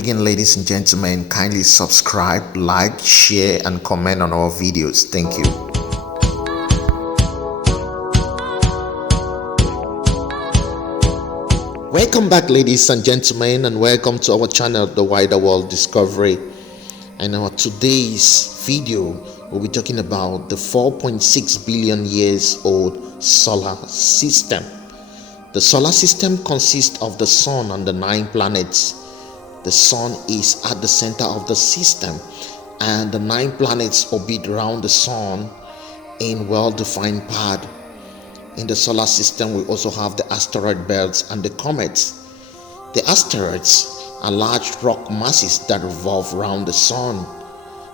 begin, ladies and gentlemen, kindly subscribe, like, share, and comment on our videos. Thank you. Welcome back, ladies and gentlemen, and welcome to our channel, The Wider World Discovery. And our today's video, we'll be talking about the 4.6 billion years old solar system. The solar system consists of the sun and the 9 planets. The sun is at the center of the system, and the 9 planets orbit around the sun in well-defined path. In the solar system, we also have the asteroid belts and the comets. The asteroids are large rock masses that revolve around the sun,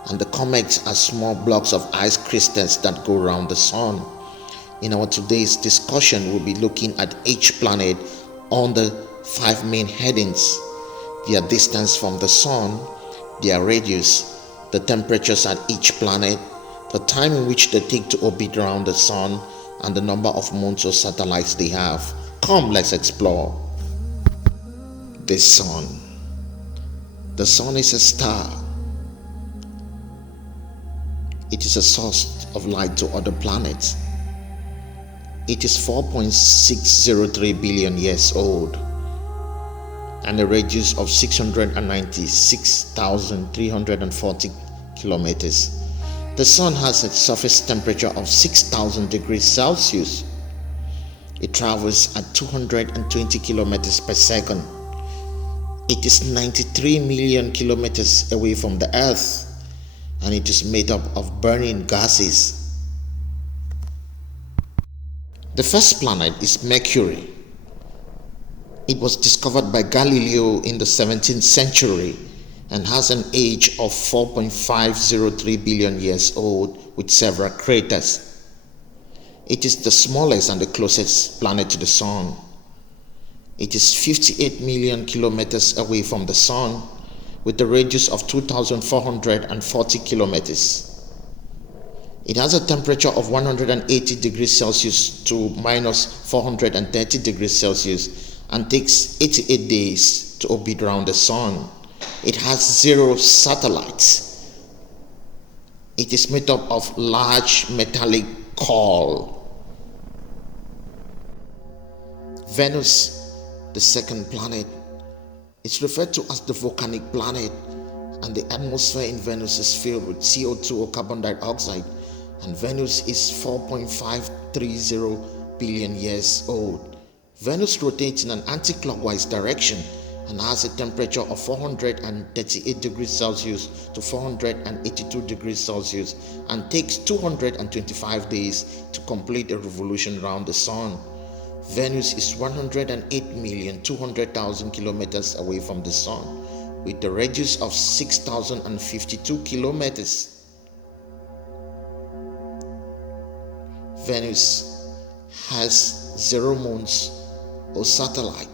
and the comets are small blocks of ice crystals that go around the sun. In our today's discussion, we'll be looking at each planet on the 5 main headings: their distance from the sun, their radius, the temperatures at each planet, the time in which they take to orbit around the sun, and the number of moons or satellites they have. Come, let's explore. The sun. The sun is a star. It is a source of light to other planets. It is 4.603 billion years old and a radius of 696,340 kilometers. The sun has a surface temperature of 6,000 degrees Celsius. It travels at 220 kilometers per second. It is 93 million kilometers away from the Earth, and it is made up of burning gases. The first planet is Mercury. It was discovered by Galileo in the 17th century and has an age of 4.503 billion years old with several craters. It is the smallest and the closest planet to the Sun. It is 58 million kilometers away from the Sun with a radius of 2,440 kilometers. It has a temperature of 180 degrees Celsius to minus 430 degrees Celsius and takes 88 days to orbit around the Sun. It has 0 satellites. It is made up of large metallic coal. Venus, the second planet, is referred to as the volcanic planet, and the atmosphere in Venus is filled with CO2 or carbon dioxide, and Venus is 4.530 billion years old. Venus rotates in an anti-clockwise direction and has a temperature of 438 degrees Celsius to 482 degrees Celsius and takes 225 days to complete a revolution around the Sun. Venus is 108,200,000 kilometers away from the Sun with a radius of 6,052 kilometers. Venus has 0 moons or satellite.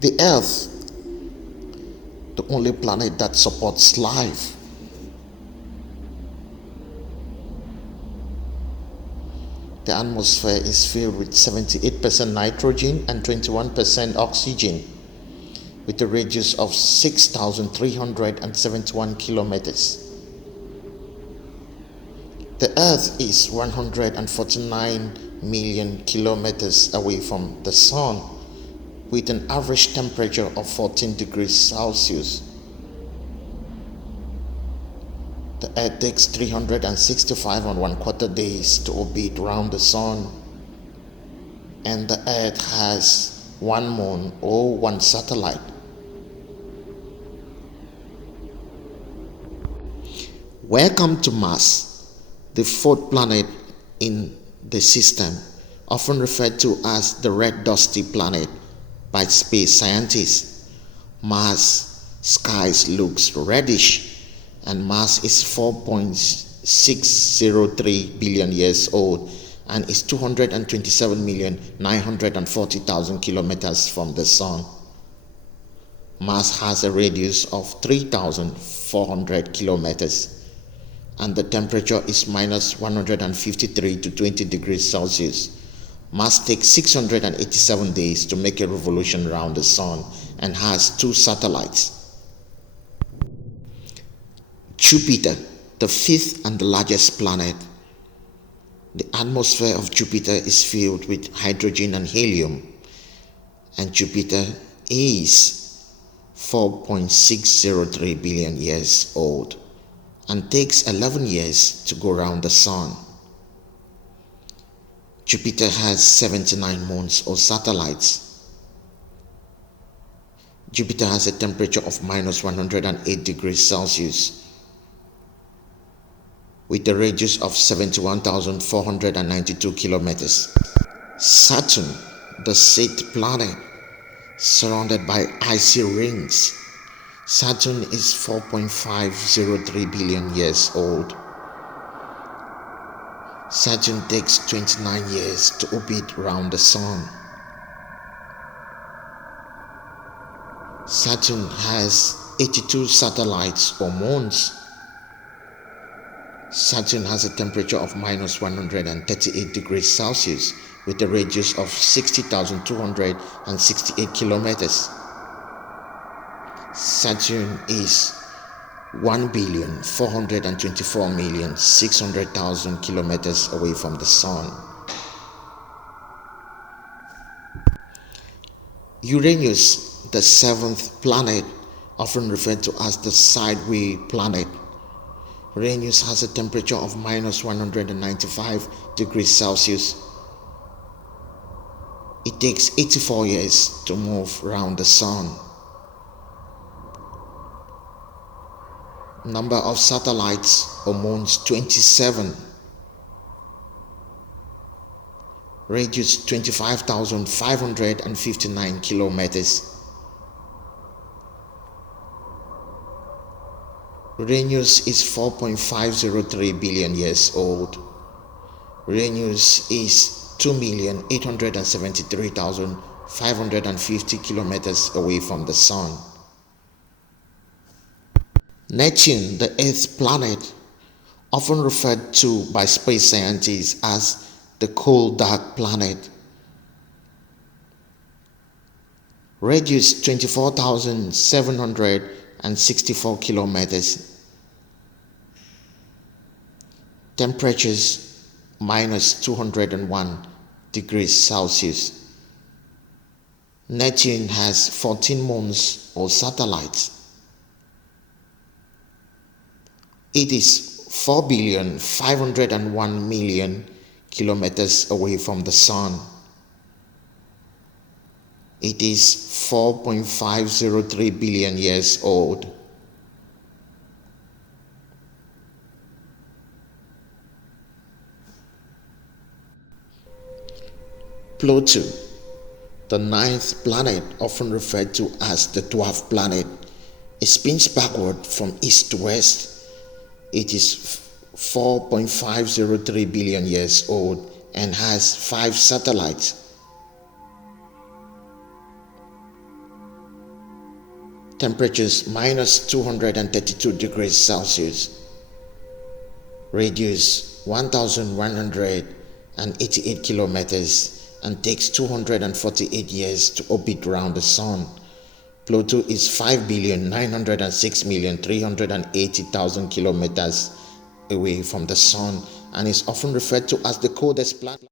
The Earth, the only planet that supports life. The atmosphere is filled with 78% nitrogen and 21% oxygen with a radius of 6,371 kilometers. The Earth is 149 million kilometers away from the Sun with an average temperature of 14 degrees Celsius. The Earth takes 365 and 1/4 days to orbit around the Sun, and the Earth has 1 moon or 1 satellite. Welcome to Mars, the 4th planet in the system, often referred to as the red dusty planet by space scientists. Mars' skies looks reddish, and Mars is 4.603 billion years old and is 227,940,000 kilometers from the Sun. Mars has a radius of 3,400 kilometers, and the temperature is minus 153 to 20 degrees Celsius. Mars takes 687 days to make a revolution around the Sun and has 2 satellites. Jupiter, the 5th and the largest planet. The atmosphere of Jupiter is filled with hydrogen and helium, and Jupiter is 4.603 billion years old and takes 11 years to go around the Sun. Jupiter has 79 moons or satellites. Jupiter has a temperature of minus 108 degrees Celsius with a radius of 71,492 kilometers. Saturn, the 6th planet, surrounded by icy rings. Saturn is 4.503 billion years old. Saturn takes 29 years to orbit around the Sun. Saturn has 82 satellites or moons. Saturn has a temperature of minus 138 degrees Celsius with a radius of 60,268 kilometers. Saturn is 1,424,600,000 kilometers away from the Sun. Uranus, the 7th planet, often referred to as the sideway planet. Uranus has a temperature of minus 195 degrees Celsius. It takes 84 years to move around the Sun. Number of satellites or moons 27. Radius 25,559 kilometers. Uranus is 4.503 billion years old. Uranus is 2,873,550 kilometers away from the Sun. Neptune, the 8th planet, often referred to by space scientists as the cold dark planet. Radius 24,764 kilometers. Temperatures minus 201 degrees Celsius. Neptune has 14 moons or satellites. It is 4,501,000,000 kilometers away from the Sun. It is 4.503 billion years old. Pluto, the 9th planet, often referred to as the dwarf planet, it spins backward from east to west. It is 4.503 billion years old and has 5 satellites. Temperatures minus 232 degrees Celsius. Radius 1,188 kilometers and takes 248 years to orbit around the Sun. Pluto is 5,906,380,000 kilometers away from the Sun and is often referred to as the coldest planet.